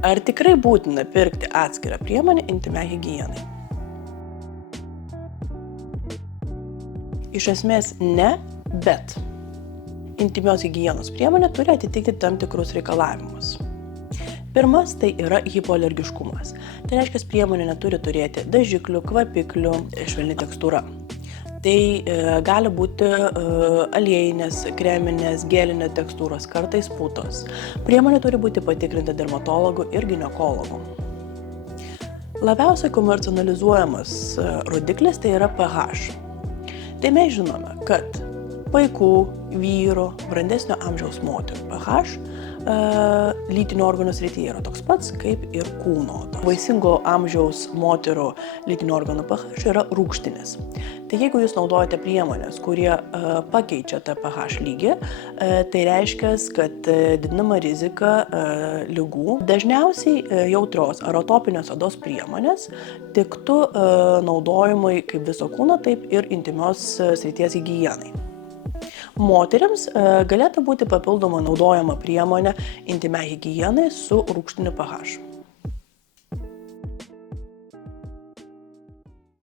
Ar tikrai būtina pirkti atskirą priemonę intymiai higienai? Iš esmės ne, bet intymios higienos priemonė turi atitikti tam tikrus reikalavimus. Pirmas tai yra hipoalergiškumas. Tai reiškia, priemonė neturi turėti dažiklių, kvapiklių, švelni tekstūra. Tai gali būti aliejinės, kreminės, gelinės tekstūros, kartais putos. Priemonė turi būti patikrinta dermatologų ir ginekologų. Labiausiai komercionalizuojamas rodiklis tai yra pH. Tai mes žinome, kad vaikų, vyrų, brandesnio amžiaus moterų pH lytinių organų srityje yra toks pats kaip ir kūno. Vaisingo amžiaus moterų lytinių organų pH yra rūgštinis. Tai jeigu jūs naudojate priemonės, kurie pakeičia tą pH lygį, tai reiškia, kad didinama rizika ligų. Dažniausiai jautrios ar atopinės odos priemonės tiktų naudojimui kaip viso kūno, taip ir intymios srities higienai. Moteriams galėtų būti papildoma naudojama priemonė intymiai higienai su rūgštiniu pH.